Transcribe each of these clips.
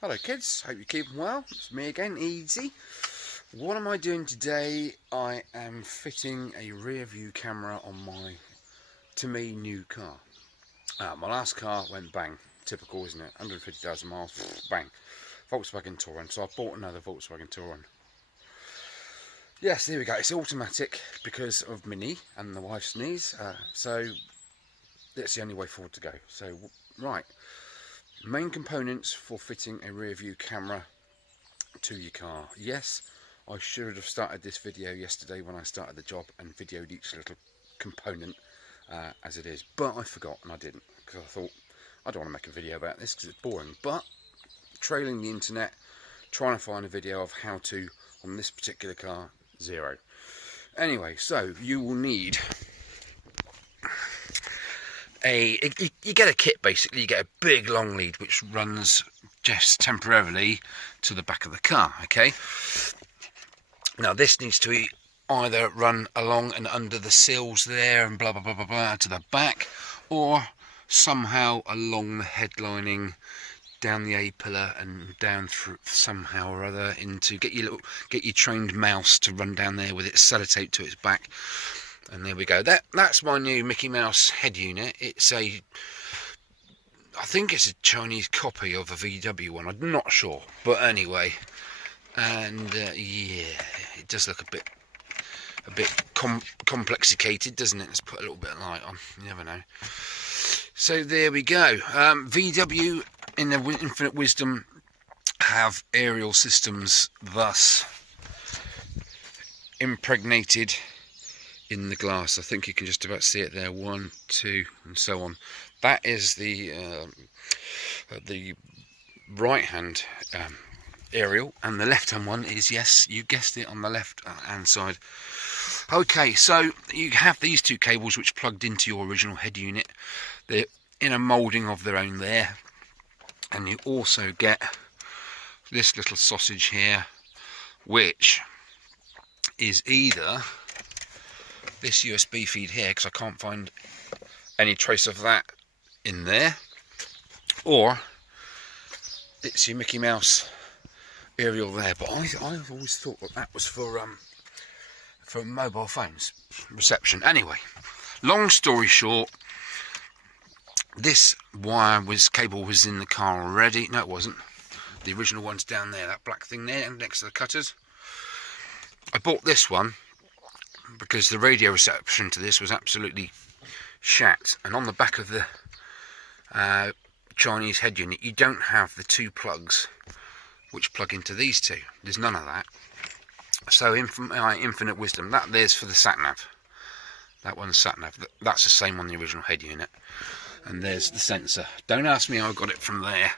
Hello kids, hope you're keeping well. It's me again, Easy. What am I doing today? I am fitting a rear view camera on my, to me, new car. My last car went bang. Typical, isn't it? 150,000 miles, bang. Volkswagen Touran, so I bought another Volkswagen Touran. Yes, there we go. It's automatic because of my knee and the wife's knees, so that's the only way forward to go. So, right. Main components for fitting a rear view camera to your car. Yes, I should have started this video yesterday when I started the job and videoed each little component as it is, but I forgot and I didn't, because I thought I don't want to make a video about this because it's boring. But trailing the internet, trying to find a video of how to on this particular car, zero. Anyway, so you will need you get a kit. Basically you get a big long lead which runs just temporarily to the back of the car. Okay, now this needs to either run along and under the sills there and blah blah blah blah blah to the back, or somehow along the headlining, down the A-pillar and down through somehow or other into get your trained mouse to run down there with its sellotape to its back. And there we go. That's my new Mickey Mouse head unit. It's I think it's a Chinese copy of a VW one. I'm not sure, but anyway. And yeah, it does look a bit complexicated, doesn't it? Let's put a little bit of light on. You never know. So there we go. VW, in their infinite wisdom, have aerial systems thus impregnated in the glass. I think you can just about see it there. 1, 2, and so on. That is the right hand aerial, and the left hand one is, yes, you guessed it, on the left hand side. Okay, so you have these two cables which plugged into your original head unit. They're in a moulding of their own there, and you also get this little sausage here, which is either this USB feed here, because I can't find any trace of that in there, or it's your Mickey Mouse aerial there. But I've always thought that was for mobile phones reception. Anyway, long story short, this cable was in the car already. No, it wasn't. The original one's down there, that black thing there next to the cutters. I bought this one because the radio reception to this was absolutely shat, and on the back of the Chinese head unit you don't have the two plugs which plug into these two. There's none of that. So in my infinite wisdom, there's for the sat-nav. That one's sat-nav. That's the same on the original head unit. And there's the sensor. Don't ask me how I got it from there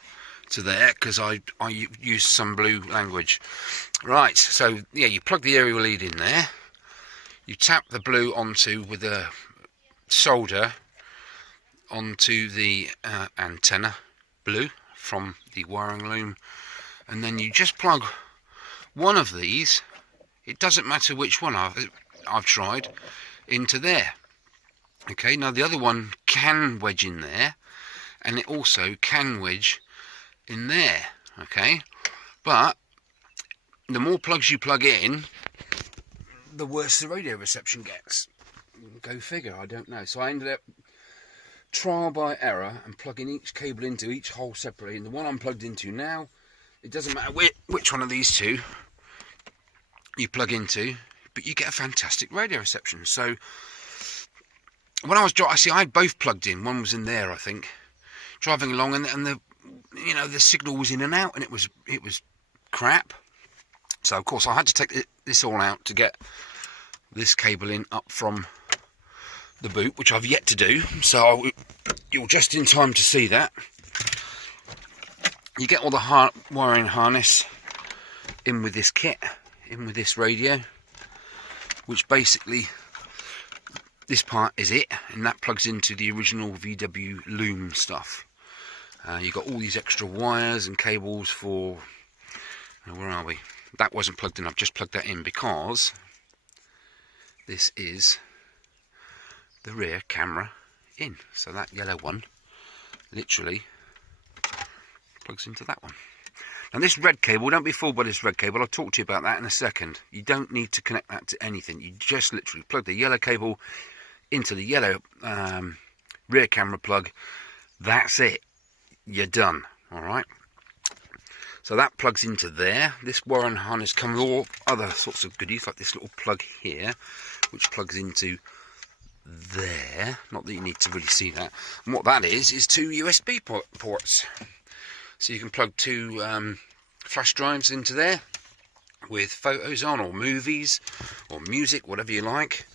to there, because I used some blue language. Right, so yeah, you plug the aerial lead in there. You tap the blue onto with a solder onto the antenna blue from the wiring loom, and then you just plug one of these, it doesn't matter which one I've tried, into there. Okay, now the other one can wedge in there, and it also can wedge in there. Okay, but the more plugs you plug in, the worse the radio reception gets. Go figure, I don't know. So I ended up trial by error and plugging each cable into each hole separately. And the one I'm plugged into now, it doesn't matter which one of these two you plug into, but you get a fantastic radio reception. So when I was driving, I had both plugged in. One was in there, I think, driving along, and the signal was in and out, and it was crap. So of course I had to take this all out to get this cable in up from the boot, which I've yet to do. So you're just in time to see that. You get all the wiring harness in with this kit, in with this radio, which basically, this part is it, and that plugs into the original VW loom stuff. You've got all these extra wires and cables for, where are we? That wasn't plugged in. I've just plugged that in because this is the rear camera in. So that yellow one literally plugs into that one. And this red cable, don't be fooled by this red cable. I'll talk to you about that in a second. You don't need to connect that to anything. You just literally plug the yellow cable into the yellow rear camera plug. That's it. You're done. All right. So that plugs into there. This wiring harness comes with all other sorts of goodies, like this little plug here, which plugs into there. Not that you need to really see that. And what that is two USB ports. So you can plug two flash drives into there with photos on, or movies, or music, whatever you like.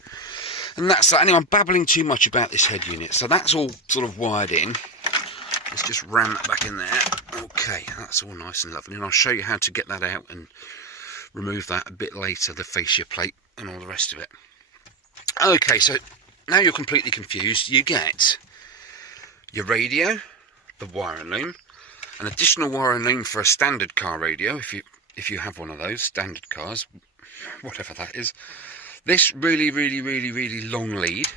And that's that. Anyway, I'm babbling too much about this head unit. So that's all sort of wired in. Let's just ram that back in there. Okay, that's all nice and lovely. And I'll show you how to get that out and remove that a bit later, the fascia plate and all the rest of it. Okay, so now you're completely confused. You get your radio, the wiring loom, an additional wiring loom for a standard car radio, if you have one of those standard cars, whatever that is. This really long lead,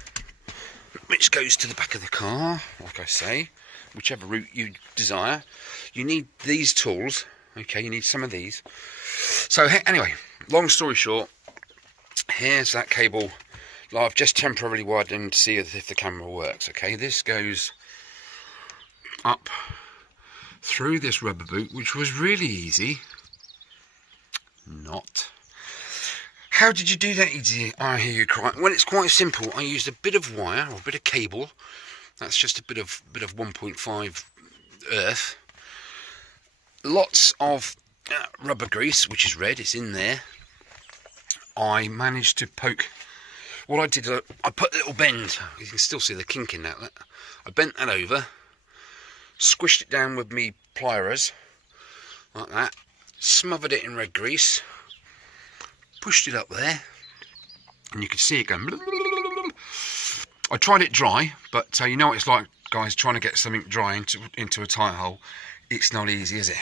which goes to the back of the car, like I say, whichever route you desire. You need these tools. Okay, you need some of these. So anyway, long story short, here's that cable. I've just temporarily wired in to see if the camera works. Okay, this goes up through this rubber boot, which was really easy. Not. How did you do that easy? I hear you cry. Well, it's quite simple. I used a bit of wire, or a bit of cable. That's just a bit of 1.5 earth. Lots of rubber grease, which is red. It's in there. I managed to poke. What I did, I put a little bend. You can still see the kink in that. I bent that over, squished it down with me pliers, like that. Smothered it in red grease. Pushed it up there, and you could see it going. I tried it dry, but you know what it's like, guys, trying to get something dry into a tight hole. It's not easy, is it?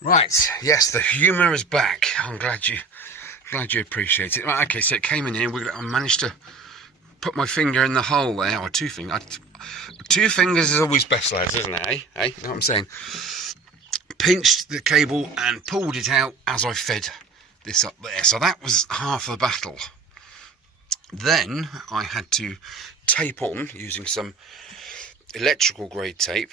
Right, yes, the humour is back. I'm glad you appreciate it. Right, okay, so it came in here. I managed to put my finger in the hole there, or two fingers. Two fingers is always best, lads, isn't it? Eh? You know what I'm saying? Pinched the cable and pulled it out as I fed this up there. So that was half the battle. Then I had to tape on using some electrical grade tape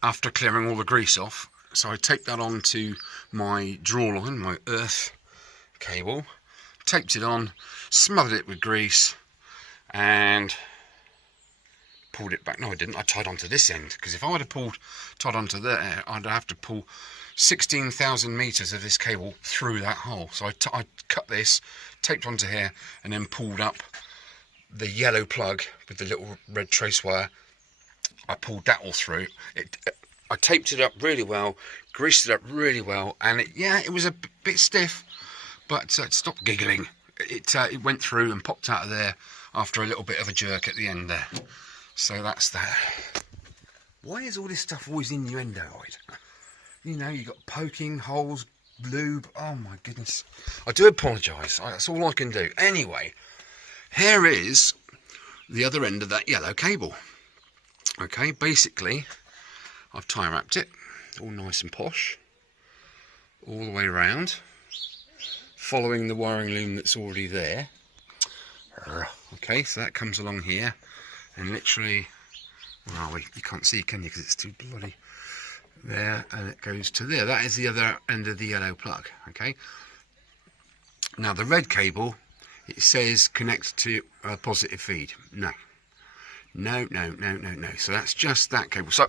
after clearing all the grease off. So I taped that onto my draw line, my earth cable, taped it on, smothered it with grease, and pulled it back. No, I didn't. I tied onto this end, because if I would have tied onto there, I'd have to pull 16,000 meters of this cable through that hole. So I cut this, taped onto here, and then pulled up the yellow plug with the little red trace wire. I pulled that all through. I taped it up really well, greased it up really well, and it was a bit stiff, but stop giggling. It went through and popped out of there after a little bit of a jerk at the end there. So that's that. Why is all this stuff always innuendoid? You know, you got poking holes, lube. Oh my goodness. I do apologise. That's all I can do. Anyway, here is the other end of that yellow cable. Okay, basically, I've tie wrapped it, all nice and posh, all the way around, following the wiring loom that's already there. Okay, so that comes along here, and literally, where are we? You can't see, can you? Because it's too bloody. There, and it goes to there. That is the other end of the yellow plug. Okay. Now the red cable, it says connect to a positive feed. No. So that's just that cable. So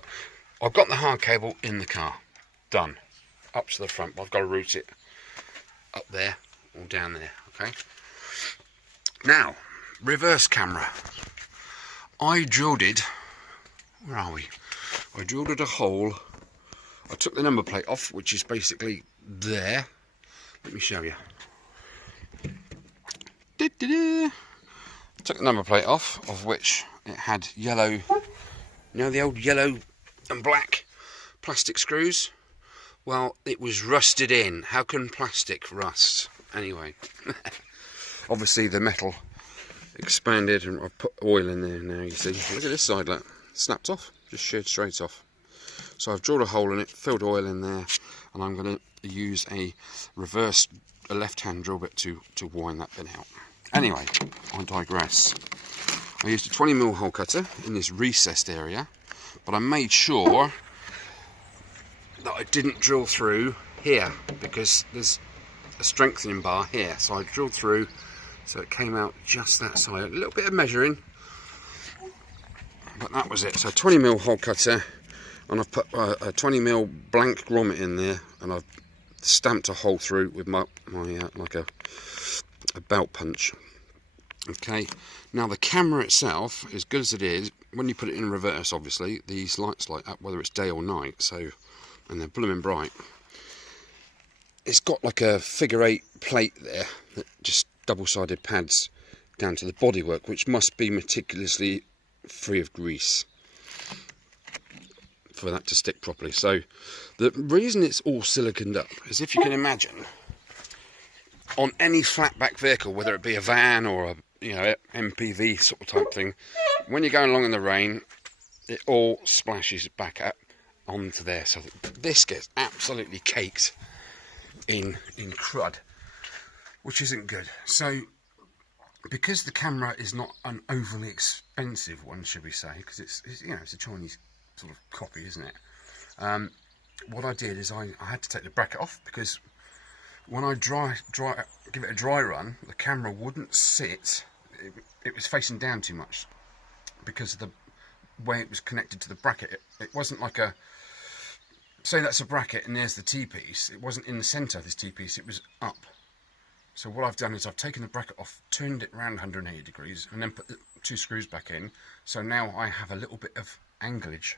I've got the hard cable in the car. Done. Up to the front. I've got to route it up there or down there. Okay. Now, reverse camera. I drilled it. Where are we? I drilled it a hole. I took the number plate off, which is basically there. Let me show you. Took the number plate off, of which it had yellow, you know, the old yellow and black plastic screws. Well, it was rusted in. How can plastic rust? Anyway, obviously the metal expanded, and I've put oil in there now. You see, look at this side, look, snapped off, just sheared straight off. So I've drilled a hole in it, filled oil in there, and I'm going to use a left-hand drill bit to wind that bit out. Anyway, I digress. I used a 20mm hole cutter in this recessed area, but I made sure that I didn't drill through here because there's a strengthening bar here. So I drilled through so it came out just that side. A little bit of measuring, but that was it. So 20mm hole cutter, and I've put a 20mm blank grommet in there, and I've stamped a hole through with my like a belt punch. Okay, now the camera itself, as good as it is, when you put it in reverse, obviously these lights light up whether it's day or night, so, and they're blooming bright. It's got like a figure 8 plate there that just double-sided pads down to the bodywork, which must be meticulously free of grease for that to stick properly. So the reason it's all siliconed up is, if you can imagine, on any flatback vehicle, whether it be a van or a MPV sort of type thing, when you're going along in the rain, it all splashes back up onto there. So this gets absolutely caked in crud, which isn't good. So because the camera is not an overly expensive one, should we say, because it's a Chinese sort of copy, isn't it? What I did is I had to take the bracket off, because when I give it a dry run, the camera wouldn't sit. It was facing down too much because of the way it was connected to the bracket. It wasn't like a, say that's a bracket and there's the T-piece. It wasn't in the centre of this T-piece, it was up. So what I've done is I've taken the bracket off, turned it around 180 degrees, and then put the 2 screws back in. So now I have a little bit of anglage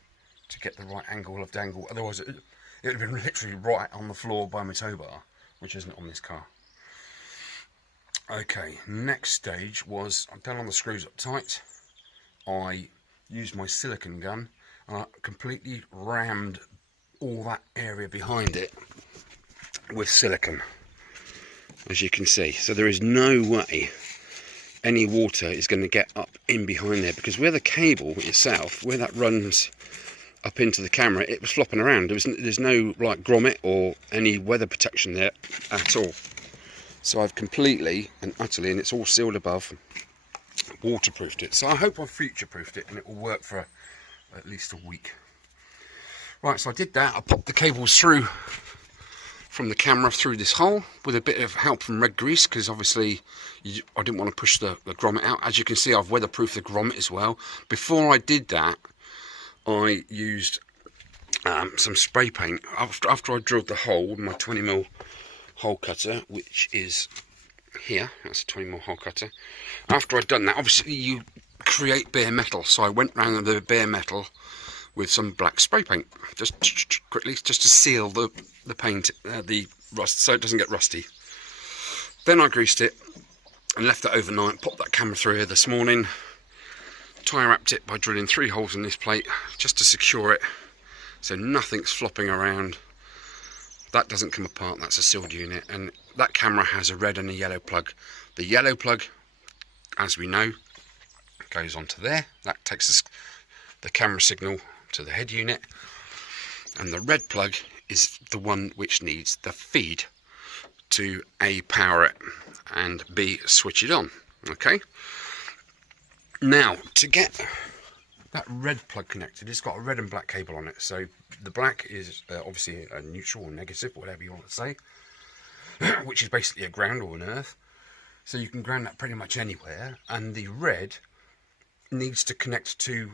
to get the right angle of dangle. Otherwise it would have been literally right on the floor by my tow bar, which isn't on this car. Okay, next stage was, I've done all the screws up tight. I used my silicone gun and I completely rammed all that area behind it with silicone, as you can see. So there is no way any water is going to get up in behind there, because where the cable itself, where that runs up into the camera, it was flopping around. There's no like grommet or any weather protection there at all. So I've completely and utterly, and it's all sealed above, waterproofed it. So I hope I've future-proofed it and it will work for at least a week. Right, so I did that. I popped the cables through from the camera through this hole with a bit of help from red grease, because obviously I didn't want to push the grommet out. As you can see, I've weatherproofed the grommet as well. Before I did that, I used some spray paint. After I drilled the hole with my 20mm hole cutter, which is here, that's a 20mm hole cutter. After I'd done that, obviously you create bare metal, so I went round the bare metal with some black spray paint, just quickly, just to seal the paint, the rust, so it doesn't get rusty. Then I greased it and left it overnight. Popped that camera through here this morning, tie wrapped it by drilling 3 holes in this plate just to secure it, so nothing's flopping around. That doesn't come apart, that's a sealed unit. And that camera has a red and a yellow plug. The yellow plug, as we know, goes onto there. That takes the camera signal to the head unit. And the red plug is the one which needs the feed to A, power it, and B, switch it on. Okay? Now, to get that red plug connected, it's got a red and black cable on it. So the black is obviously a neutral or negative, whatever you want to say, which is basically a ground or an earth. So you can ground that pretty much anywhere. And the red needs to connect to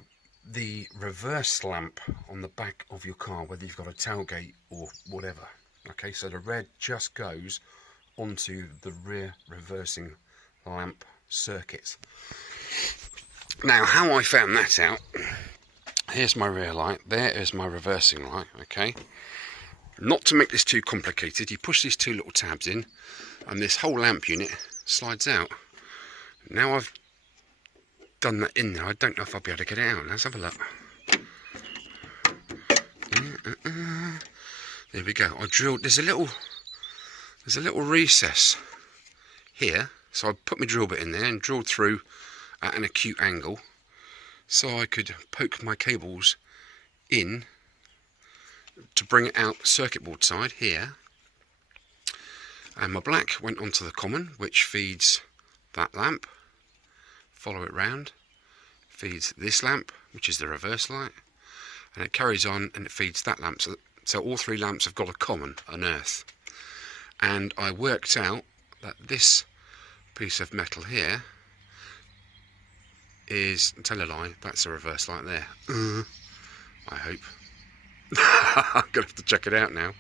the reverse lamp on the back of your car, whether you've got a tailgate or whatever. Okay, so the red just goes onto the rear reversing lamp circuit. Now, how I found that out, here's my rear light, there is my reversing light, okay? Not to make this too complicated, you push these 2 little tabs in and this whole lamp unit slides out. Now I've done that in there, I don't know if I'll be able to get it out. Let's have a look. There we go. I drilled, there's a little recess here, so I put my drill bit in there and drilled through at an acute angle so I could poke my cables in to bring it out circuit board side here, and my black went onto the common, which feeds that lamp. Follow it round, feeds this lamp, which is the reverse light, and it carries on and it feeds that lamp. So all three lamps have got a common, an earth. And I worked out that this piece of metal here is, tell a lie, that's a reverse light there. I hope. I'm going to have to check it out now.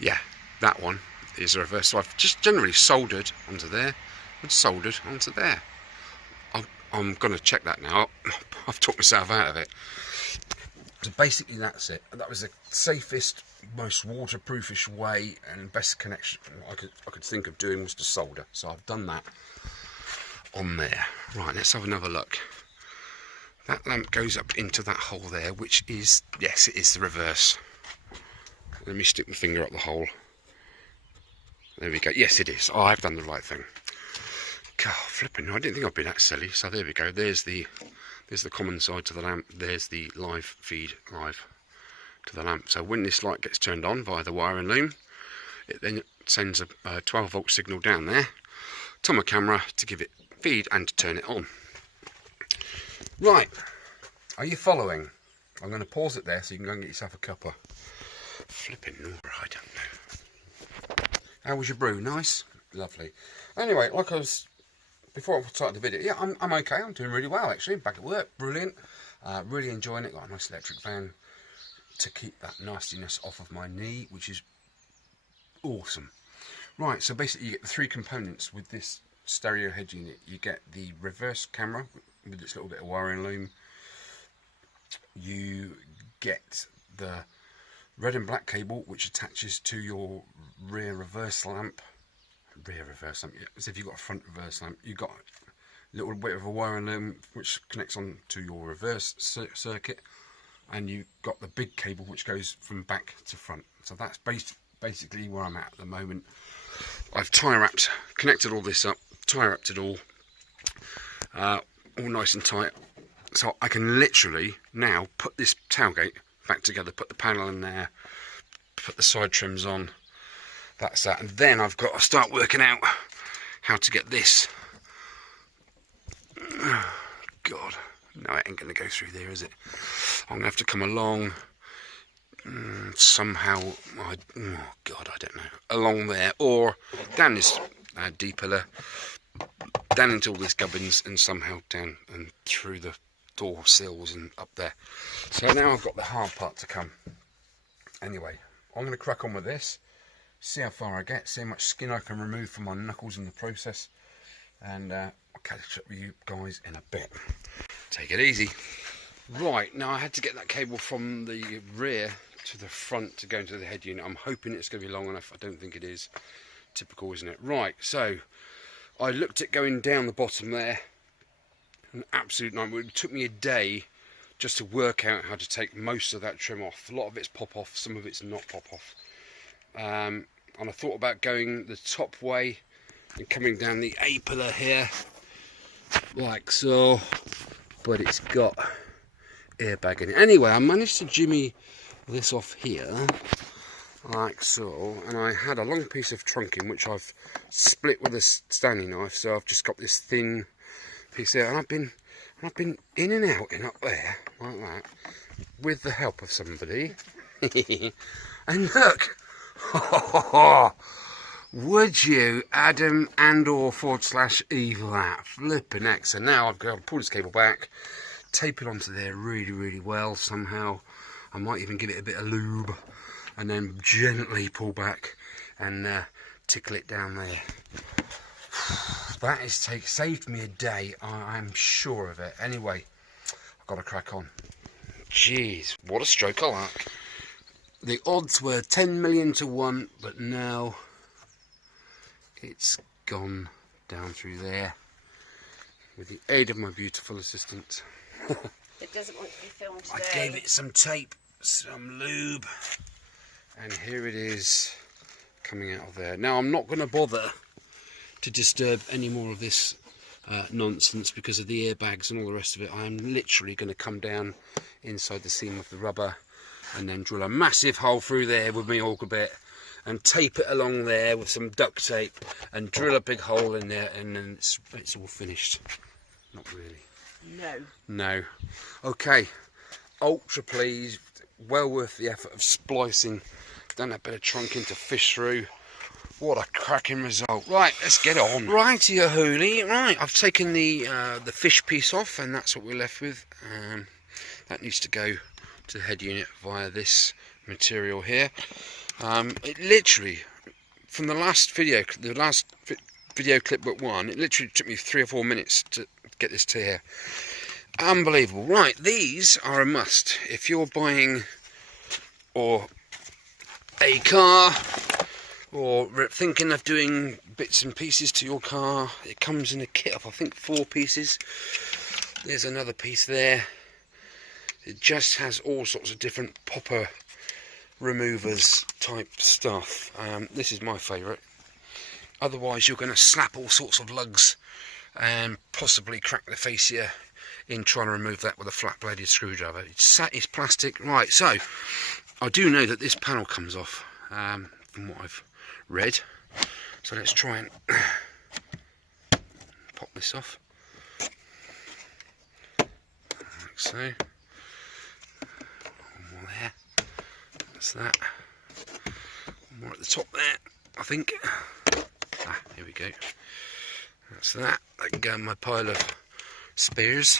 Yeah, that one is a reverse. So I've just generally soldered onto there and soldered onto there. I'm going to check that now. I've talked myself out of it. So basically that's it. That was the safest, most waterproofish way and best connection I could think of doing was to solder. So I've done that on there. Right, let's have another look. That lamp goes up into that hole there, which is, yes, it is the reverse. Let me stick my finger up the hole. There we go. Yes, it is. Oh, I've done the right thing. God, flipping! I didn't think I'd be that silly. So there we go. There's the common side to the lamp. There's the live feed live to the lamp. So when this light gets turned on via the wiring loom, it then sends a 12-volt signal down there to my camera to give it feed and to turn it on. Right, are you following? I'm going to pause it there so you can go and get yourself a cuppa. Flipping Nora, I don't know. How was your brew? Nice? Lovely. Anyway, like I was, before I started the video, yeah, I'm okay. I'm doing really well, actually. Back at work, brilliant. Really enjoying it. Got a nice electric fan to keep that nastiness off of my knee, which is awesome. Right, so basically you get the three components with this stereo head unit. You get the reverse camera with its little bit of wiring loom. You get the red and black cable which attaches to your rear reverse lamp. Yeah, as if you've got a front reverse lamp. You've got a little bit of a wiring loom which connects on to your reverse circuit, and you've got the big cable which goes from back to front. So that's basically where I'm at the moment. I've tie wrapped, connected all this up, tie wrapped it all nice and tight, so I can literally now put this tailgate back together, put the panel in there, put the side trims on. That's that, and then I've got to start working out how to get this. God, no, it ain't going to go through there, is it? I'm going to have to come along somehow. Oh God, I don't know. Along there, or down this D-pillar, down into all these gubbins, and somehow down and through the door sills and up there. So now I've got the hard part to come. Anyway, I'm going to crack on with this, see how far I get, see how much skin I can remove from my knuckles in the process, and I'll catch up with you guys in a bit. Take it easy. Right, now I had to get that cable from the rear to the front to go into the head unit. I'm hoping it's going to be long enough. I don't think it is. Typical, isn't it? Right, so I looked at going down the bottom there. An absolute nightmare. It took me a day just to work out how to take most of that trim off. A lot of it's pop off, some of it's not pop off. And I thought about going the top way and coming down the A-pillar here, like so, but it's got airbag in it. Anyway, I managed to jimmy this off here, like so, and I had a long piece of trunking which I've split with a Stanley knife, so I've just got this thin piece there, and I've been in and out and up there like that with the help of somebody. And look, would you Adam and or /evil that flipping heck. So now I've got to pull this cable back, tape it onto there really well somehow. I might even give it a bit of lube and then gently pull back and tickle it down there. That has saved me a day, I'm sure of it. Anyway, I've got to crack on. Jeez, what a stroke of luck. The odds were 10 million to 1, but now it's gone down through there with the aid of my beautiful assistant. It doesn't want to be filmed today. I gave it some tape, some lube, and here it is coming out of there. Now I'm not going to bother to disturb any more of this nonsense because of the airbags and all the rest of it. I am literally going to come down inside the seam of the rubber and then drill a massive hole through there with my auger bit and tape it along there with some duct tape and drill a big hole in there, and then it's all finished. Not really. No. Okay, ultra pleased, well worth the effort of splicing. Done a bit of trunking to fish through. What a cracking result. Right, let's get on. Righty-o hooly. Right, I've taken the fish piece off, and that's what we're left with. That needs to go to the head unit via this material here. It literally, from the last video clip but one, it literally took me 3 or 4 minutes to get this to here. Unbelievable. Right, these are a must if you're buying or a car, or thinking of doing bits and pieces to your car. It comes in a kit of, I think, 4 pieces. There's another piece there. It just has all sorts of different popper removers type stuff. This is my favourite. Otherwise you're going to slap all sorts of lugs and possibly crack the fascia in trying to remove that with a flat bladed screwdriver. It's plastic. Right, so I do know that this panel comes off from what I've read, so let's try and pop this off like so. One more there, that's that. One more at the top there, I think. Here we go, that's that. That can go in my pile of spares.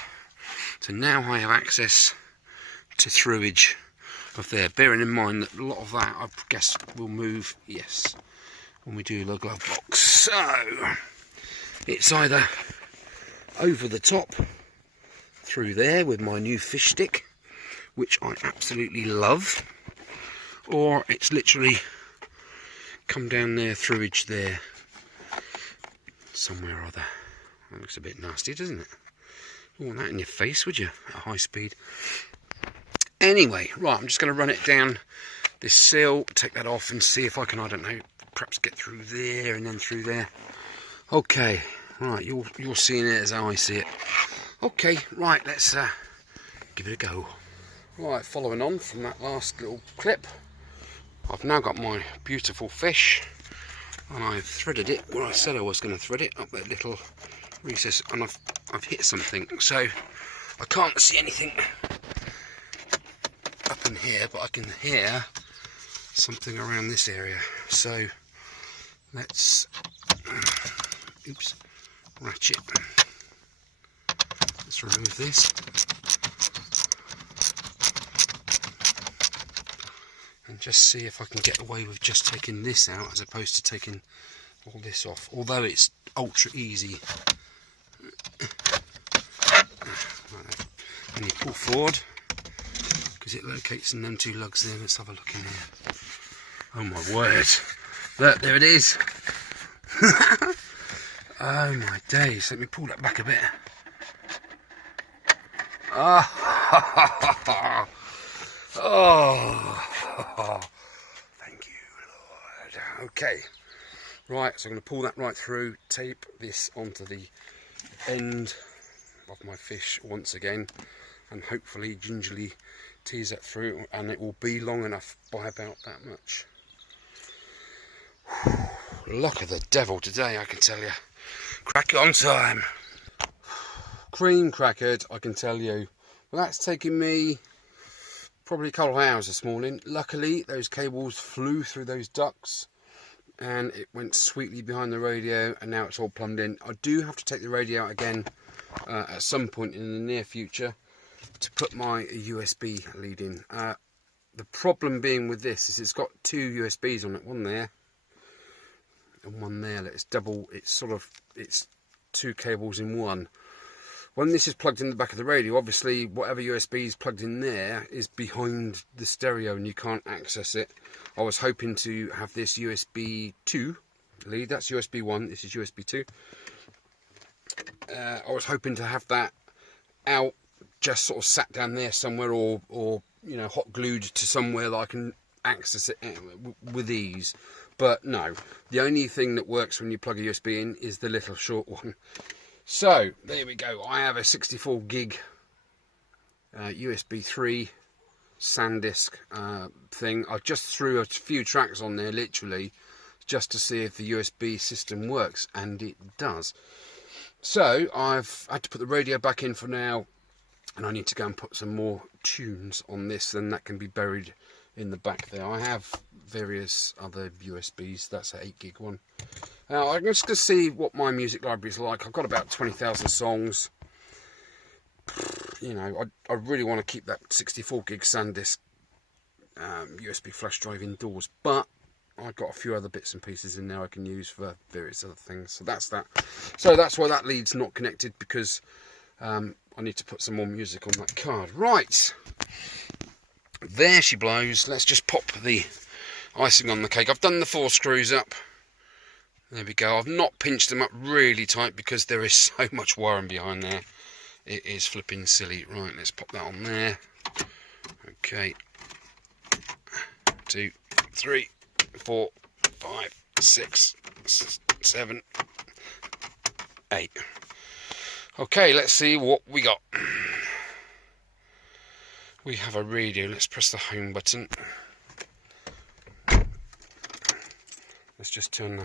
So now I have access to throughage of there, bearing in mind that a lot of that I guess will move, yes, when we do the glove box. So it's either over the top through there with my new fish stick, which I absolutely love, or it's literally come down there, throughage there somewhere or other. That looks a bit nasty, doesn't it? You want that in your face, would you, at high speed? Anyway, right, I'm just going to run it down this sill, take that off and see if I can, I don't know, perhaps get through there and then through there. Okay, right, you're seeing it as how I see it. Okay, right, let's give it a go. Right, following on from that last little clip, I've now got my beautiful fish, and I've threaded it where I said I was going to thread it, up that little recess, and I've hit something, so I can't see anything up in here, but I can hear something around this area. So let's ratchet. Let's remove this and just see if I can get away with just taking this out as opposed to taking all this off, although it's ultra easy. And you pull forward because it locates in them 2 lugs there. Let's have a look in here. Oh my word, look, there it is. Oh my days, let me pull that back a bit. Oh, thank you, Lord. Okay, right, so I'm going to pull that right through, tape this onto the end of my fish once again, and hopefully gingerly tease that through, and it will be long enough by about that much. Luck of the devil today, I can tell you. Crack on time. Cream crackered, I can tell you. Well, that's taken me probably a couple of hours this morning. Luckily, those cables flew through those ducts and it went sweetly behind the radio, and now it's all plumbed in. I do have to take the radio out again at some point in the near future to put my USB lead in. The problem being with this is it's got 2 USBs on it, one there and one there. It's double, it's 2 cables in one. When this is plugged in the back of the radio, obviously whatever USB is plugged in there is behind the stereo and you can't access it. I was hoping to have this USB 2 lead, that's USB 1, this is USB 2. I was hoping to have that out, just sort of sat down there somewhere, or you know, hot glued to somewhere that I can access it with ease. But no, the only thing that works when you plug a USB in is the little short one. So there we go. I have a 64 gig USB 3 SanDisk thing. I just threw a few tracks on there, literally, just to see if the USB system works, and it does. So I've had to put the radio back in for now, and I need to go and put some more tunes on this, and that can be buried in the back there. I have various other USBs. That's an 8 gig one. Now I'm just going to see what my music library is like. I've got about 20,000 songs. You know, I really want to keep that 64 gig SanDisk USB flash drive indoors, but I've got a few other bits and pieces in there I can use for various other things. So that's that. So that's why that lead's not connected, because I need to put some more music on that card. Right, there she blows. Let's just pop the icing on the cake. I've done the 4 screws up. There we go. I've not pinched them up really tight because there is so much wiring behind there. It is flipping silly. Right, let's pop that on there. Okay. 2, 3, 4, 5, 6, 7, 8. Okay, let's see what we got. We have a radio. Let's press the home button. Let's just turn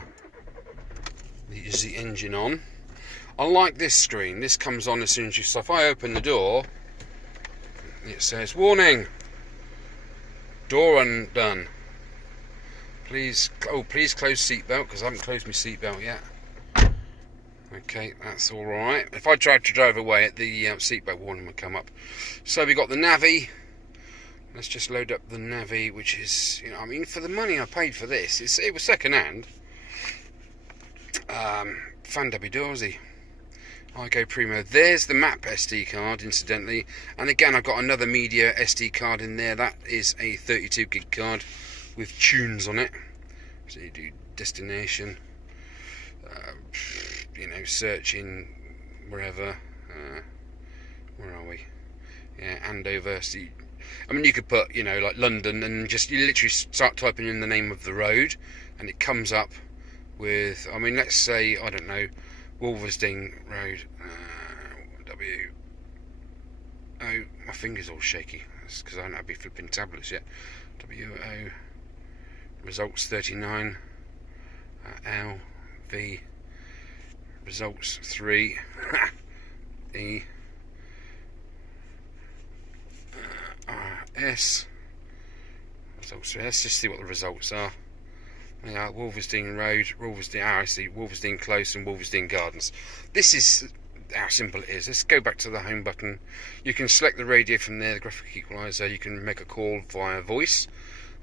the engine on. I like this screen. This comes on as soon as you stop. If I open the door, it says, warning, door undone. Please close seatbelt, because I haven't closed my seatbelt yet. Okay, that's all right. If I tried to drive away, the seatbelt warning would come up. So we got the Navi. Let's just load up the Navi, which is, you know, I mean, for the money I paid for this, it was second hand. Fan Dozy. I go primo. There's the map SD card, incidentally, and again I've got another media SD card in there. That is a 32 gig card with tunes on it. So you do destination, you know, searching wherever. Where are we? Yeah, Andover. So I mean, you could put, you know, like London, and just you literally start typing in the name of the road, and it comes up with, I mean, let's say, I don't know, Wolversdene Road, oh, my finger's all shaky. That's because I don't have my flipping tablets yet. WO, results 39, LV, results 3, E, S, results 3. Let's just see what the results are. Yeah, Wolversdene Road, I see Wolversdene Close and Wolversdene Gardens. This is how simple it is. Let's go back to the home button. You can select the radio from there, the graphic equalizer. You can make a call via voice.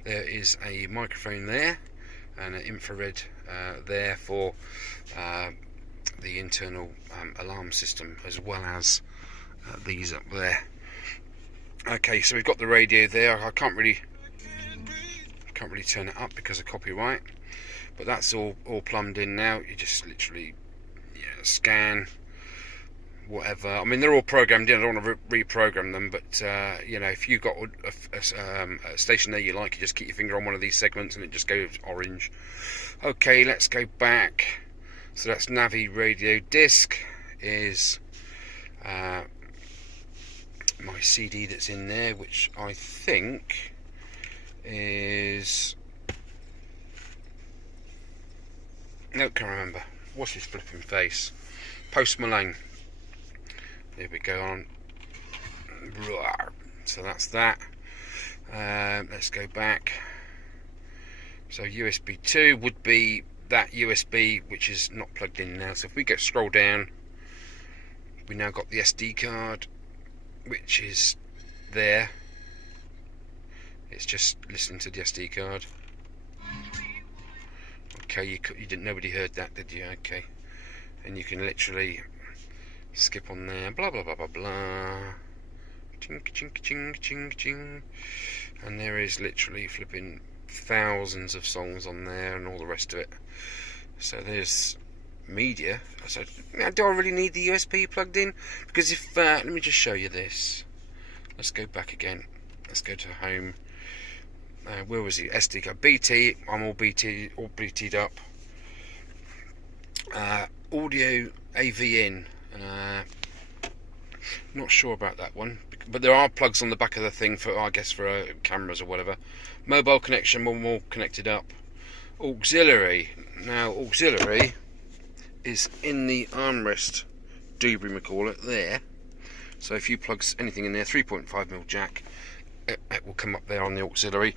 There is a microphone there and an infrared there for the internal alarm system, as well as these up there. Okay, so we've got the radio there. I can't really turn it up because of copyright, but that's all plumbed in now. You just literally, yeah, scan whatever. I mean, they're all programmed in. I don't want to reprogram them, but you know, if you've got a station there you like, you just keep your finger on one of these segments and it just goes orange. Okay, let's go back. So that's Navi radio. Disc is my CD that's in there, which I think is, no, can't remember. What's his flipping face? Post Malone. There we go on. So that's that. Let's go back. So USB 2 would be that USB which is not plugged in now. So if we scroll down, we now got the SD card, which is there. It's just listening to the SD card. Okay, you didn't. Nobody heard that, did you? Okay, and you can literally skip on there. Blah blah blah blah blah. Chink chink chink chink chink. And there is literally flipping thousands of songs on there and all the rest of it. So there's media. So now, do I really need the USB plugged in? Because if let me just show you this. Let's go back again. Let's go to home. Where was he? SD card. BT. I'm all BT'd up. Audio AV in. Not sure about that one, but there are plugs on the back of the thing for, I guess, for cameras or whatever. Mobile connection, more connected up. Auxiliary. Now, auxiliary is in the armrest doobry, we call it, there. So if you plug anything in there, 3.5mm jack, it will come up there on the auxiliary.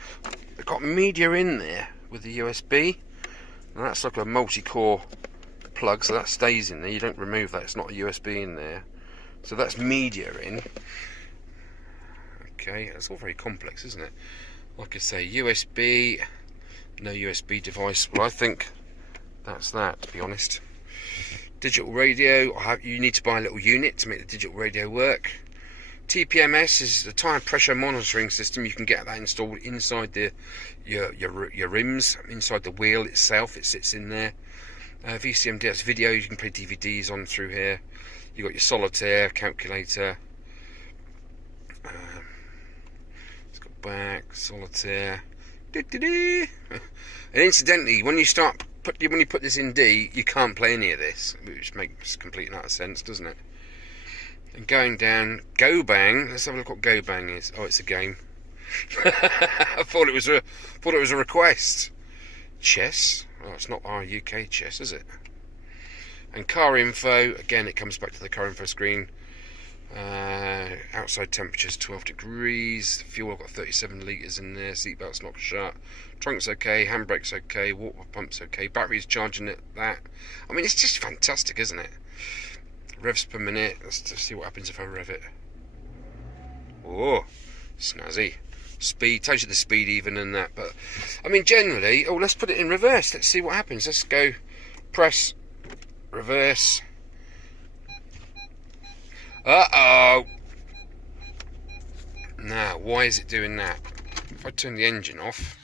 They've got media in there with the USB, and that's like a multi-core plug, so that stays in there. You don't remove that, it's not a USB in there. So that's media in. Okay, it's all very complex, isn't it? Like I say, USB, no USB device. Well, I think that's that, to be honest. Digital radio, you need to buy a little unit to make the digital radio work. TPMS is the tyre pressure monitoring system. You can get that installed inside your rims, inside the wheel itself. It sits in there. VCM, that's video. You can play DVDs on through here. You got your solitaire calculator. It's got back solitaire. And incidentally, when you put this in D, you can't play any of this, which makes complete and utter sense, doesn't it? And going down, Go Bang. Let's have a look what Go Bang is. Oh, it's a game. I thought it was a request. Chess. Oh, it's not our UK chess, is it? And car info. Again, it comes back to the car info screen. Outside temperatures 12 degrees. Fuel, I've got 37 litres in there. Seatbelt's not shut. Trunk's okay. Handbrake's okay. Water pump's okay. Battery's charging at that. I mean, it's just fantastic, isn't it? Revs per minute. Let's see what happens if I rev it. Oh, snazzy. Speed, tells you the speed even and that. But I mean, generally, oh, let's put it in reverse. Let's see what happens. Let's go press reverse. Uh-oh. Now, why is it doing that? If I turn the engine off.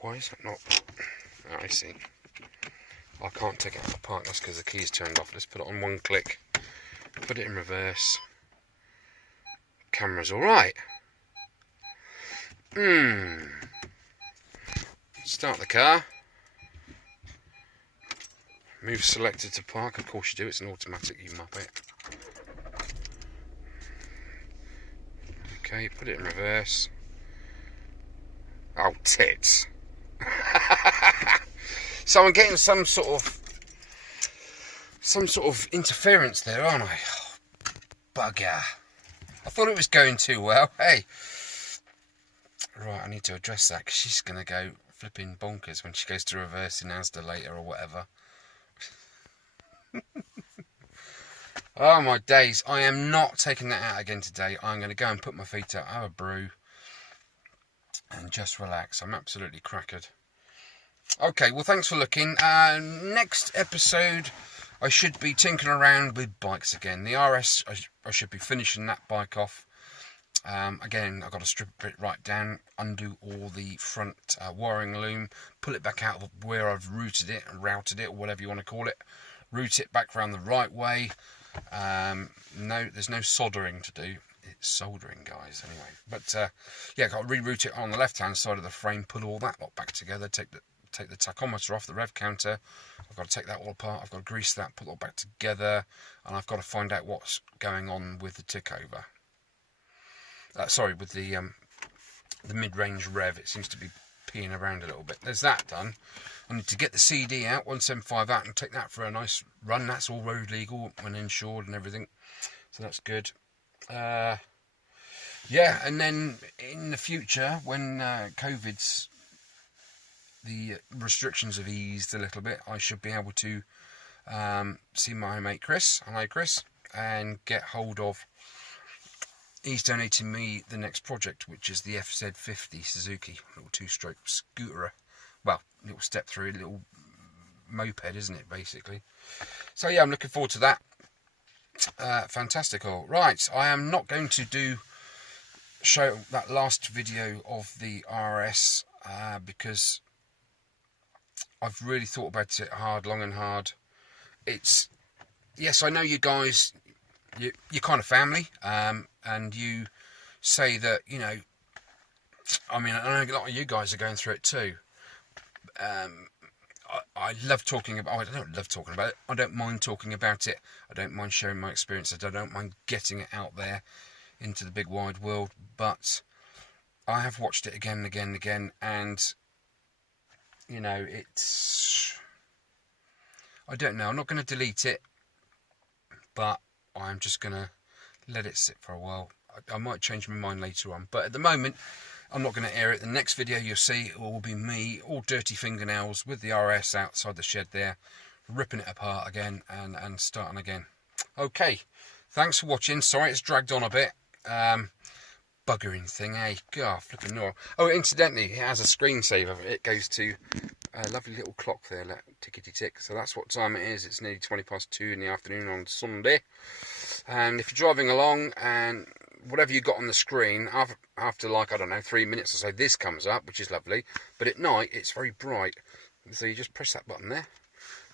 Why is that not? Oh, I see. I can't take it out apart. That's because the key's turned off. Let's put it on one click. Put it in reverse. Camera's alright. Start the car. Move selected to park. Of course you do. It's an automatic, you muppet. Okay, put it in reverse. Oh, tits. So I'm getting some sort of interference there, aren't I? Oh, bugger. I thought it was going too well. Hey. Right, I need to address that because she's going to go flipping bonkers when she goes to reverse in Asda later or whatever. Oh my days, I am not taking that out again today. I'm going to go and put my feet up, have a brew and just relax. I'm absolutely crackered. Okay, well, thanks for looking. Next episode I should be tinkering around with bikes again. The RS, I should be finishing that bike off. Again, I've got to strip it right down, undo all the front wiring loom, pull it back out of where I've routed it, or whatever you want to call it, route it back around the right way. No, there's no soldering to do. It's soldering, guys, anyway. But yeah, I've got to reroute it on the left-hand side of the frame, put all that lot back together, take the tachometer off, the rev counter. I've got to take that all apart, I've got to grease that, put it all back together, and I've got to find out what's going on with the tick over. Sorry, with the mid-range rev, it seems to be peeing around a little bit. There's that done. I need to get the CD out, 175 out, and take that for a nice run. That's all road legal and insured and everything, so that's good. Yeah, and then in the future, when COVID's, the restrictions have eased a little bit, I should be able to see my mate Chris, hello Chris, and get hold of, he's donating me the next project, which is the FZ50 Suzuki, little two-stroke scooter. Well, little step through, little moped, isn't it, basically? So yeah, I'm looking forward to that. Fantastical. Right, I am not going to show that last video of the RS because I've really thought about it long and hard. It's, yes, I know you guys, you're kind of family, and you say that, you know, I mean, I know a lot of you guys are going through it too. I love talking about. I don't love talking about it. I don't mind talking about it. I don't mind sharing my experiences. I don't mind getting it out there into the big wide world. But I have watched it again and again and again, and you know, it's. I don't know. I'm not going to delete it, but I'm just going to let it sit for a while. I might change my mind later on, but at the moment, I'm not going to air it. The next video you'll see will be me, all dirty fingernails, with the RS outside the shed there, ripping it apart again and starting again. Okay, thanks for watching. Sorry it's dragged on a bit. Buggering thing, eh? God, flipping no. Oh, incidentally, it has a screensaver. It goes to a lovely little clock there, like tickety tick. So that's what time it is. It's nearly 2:20 in the afternoon on Sunday. And if you're driving along and whatever you got on the screen, after like, I don't know, 3 minutes or so, this comes up, which is lovely. But at night, it's very bright. So you just press that button there,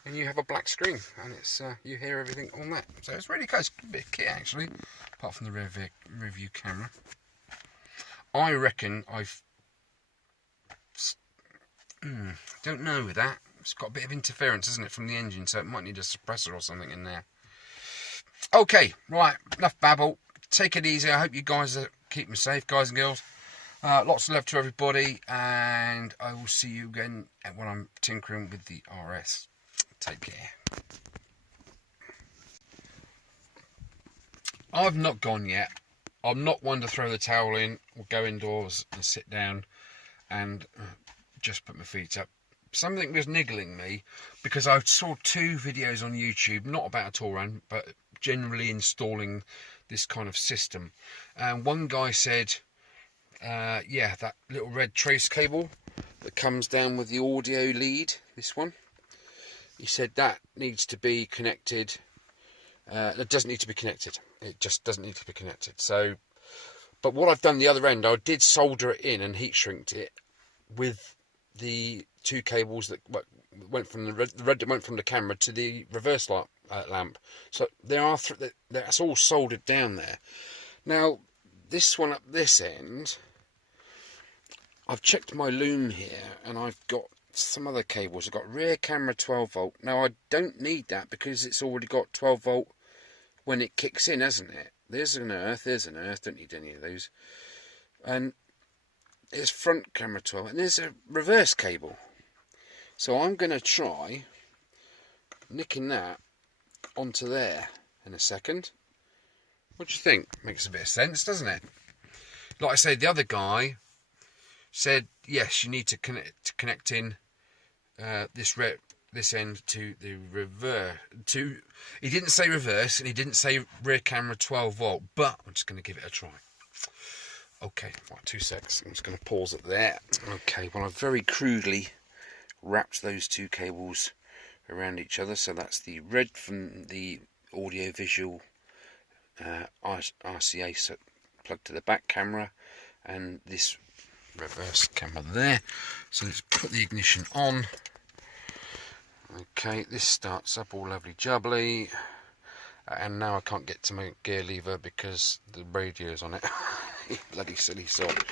and you have a black screen, and it's you hear everything on that. So it's really close, a bit of kit actually, apart from the rear view camera. I reckon I've don't know with that. It's got a bit of interference, isn't it, from the engine, so it might need a suppressor or something in there. Okay, right, enough babble. Take it easy. I hope you guys are keeping safe, guys and girls. Lots of love to everybody, and I will see you again when I'm tinkering with the RS. Take care. I've not gone yet. I'm not one to throw the towel in or go indoors and sit down and just put my feet up. Something was niggling me because I saw 2 videos on YouTube, not about a Touran, but generally installing this kind of system. And one guy said, yeah, that little red trace cable that comes down with the audio lead, this one, he said that needs to be connected. It doesn't need to be connected. It just doesn't need to be connected. So, but what I've done the other end, I did solder it in and heat shrinked it with the 2 cables that went from the red that went from the camera to the reverse lamp. So there are that's all soldered down there. Now this one up this end, I've checked my loom here, and I've got some other cables. I've got rear camera 12 volt. Now I don't need that because it's already got 12 volt when it kicks in, hasn't it? There's an earth, don't need any of those. And there's front camera 12, and there's a reverse cable. So I'm going to try nicking that onto there in a second. What do you think? Makes a bit of sense, doesn't it? Like I said, the other guy said, yes, you need to connect in this end to the reverse. He didn't say reverse, and he didn't say rear camera 12 volt, but I'm just going to give it a try. Okay, right, 2 secs. I'm just going to pause it there. Okay, well, I've very crudely wrapped those 2 cables around each other. So that's the red from the audio visual RCA plugged to the back camera, and this reverse camera there. So let's put the ignition on. Okay, this starts up all lovely jubbly, and now I can't get to my gear lever because the radio's on it. Bloody silly sod.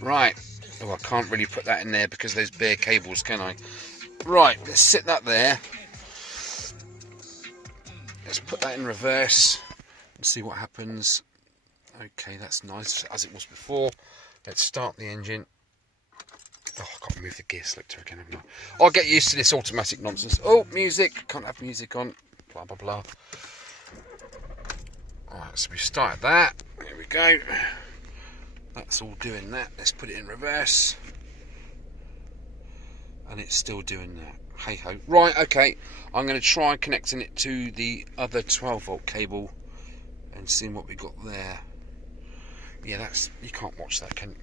Right, oh, I can't really put that in there because those bare cables, can I? Right, let's sit that there. Let's put that in reverse and see what happens. Okay, that's nice as it was before. Let's start the engine. Oh, I've got to move the gear selector again, haven't I? I'll get used to this automatic nonsense. Oh, music. Can't have music on. Blah, blah, blah. Alright, so we started that. Here we go. That's all doing that. Let's put it in reverse. And it's still doing that. Hey ho. Right, okay. I'm going to try connecting it to the other 12 volt cable and seeing what we got there. Yeah, that's, you can't watch that, can you?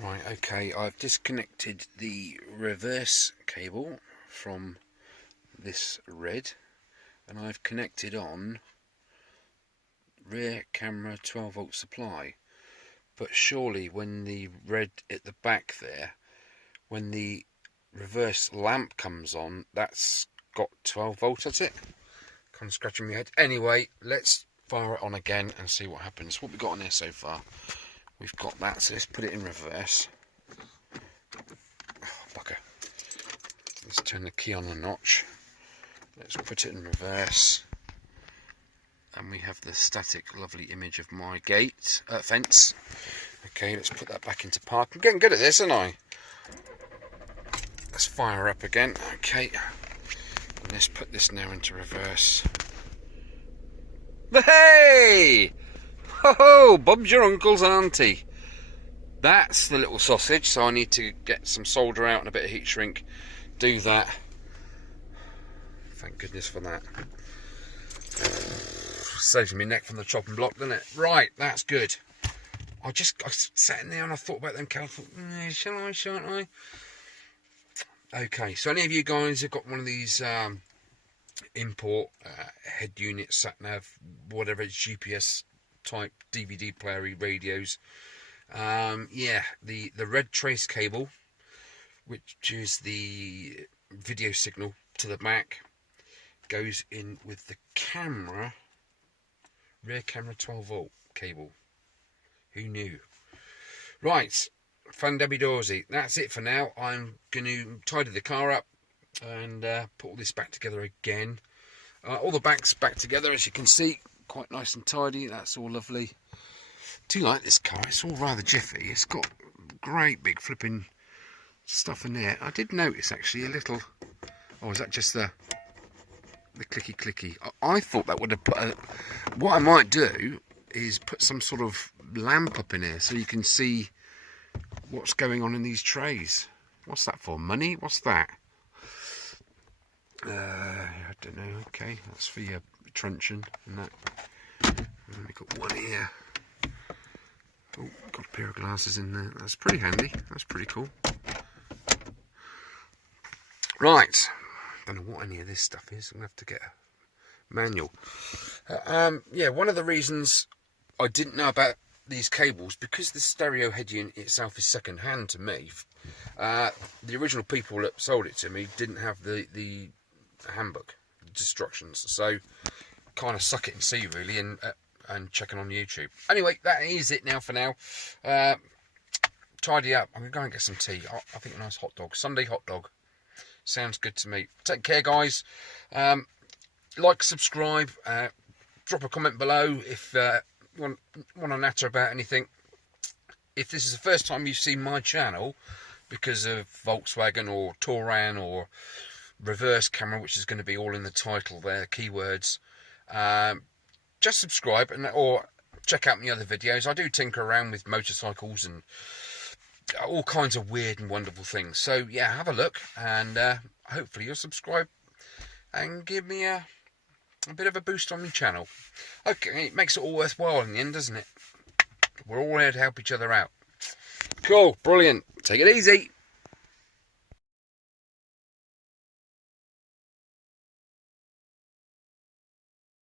Right, okay, I've disconnected the reverse cable from this red, and I've connected on rear camera 12 volt supply. But surely when the red at the back there, when the reverse lamp comes on, that's got 12 volt at it. Kind of scratching my head. Anyway, let's fire it on again and see what happens. What we got on there so far? We've got that, so let's put it in reverse. Oh, bugger. Let's turn the key on a notch. Let's put it in reverse. And we have the static lovely image of my gate, fence. Okay, let's put that back into park. I'm getting good at this, aren't I? Let's fire up again. Okay, and let's put this now into reverse. Hey! Ho ho! Bob's your uncle's auntie. That's the little sausage, so I need to get some solder out and a bit of heat shrink. Do that. Thank goodness for that. Saves me neck from the chopping block, doesn't it? Right, that's good. I sat in there and I thought about them cows. Shall I, shan't I? Okay, so any of you guys have got one of these import head unit, sat nav, whatever it's, GPS type DVD player radios, yeah, the red trace cable, which is the video signal to the back, goes in with the camera, rear camera 12 volt cable. Who knew? Right, fun Debbie Dawsey. That's it for now. I'm going to tidy the car up and put all this back together again. All the backs back together, as you can see, quite nice and tidy. That's all lovely. Do you like this car? It's all rather jiffy. It's got great big flipping stuff in there. I did notice actually a little. Oh, is that just the clicky? I thought that would have put what I might do is put some sort of lamp up in here so you can see what's going on in these trays. What's that for? Money? What's that? I don't know. Okay, that's for your truncheon and that. Let me got one here. Oh, got a pair of glasses in there. That's pretty handy. That's pretty cool. Right. Don't know what any of this stuff is. I'm going to have to get a manual. Yeah, one of the reasons I didn't know about these cables, because the stereo head unit itself is second hand to me. The original people that sold it to me didn't have the handbook instructions, so kind of suck it and see really, and checking on YouTube. Anyway, that is it now for now. Tidy up. I'm going to go and get some tea. I think a nice hot dog, Sunday hot dog. Sounds good to me. Take care, guys. Like, subscribe, drop a comment below if you want to natter about anything. If this is the first time you've seen my channel because of Volkswagen or Touran or reverse camera, which is going to be all in the title there, keywords, just subscribe or check out my other videos. I do tinker around with motorcycles and all kinds of weird and wonderful things. So yeah, have a look, and hopefully you'll subscribe and give me a bit of a boost on my channel. Okay, it makes it all worthwhile in the end, doesn't it? We're all here to help each other out. Cool, brilliant. Take it easy.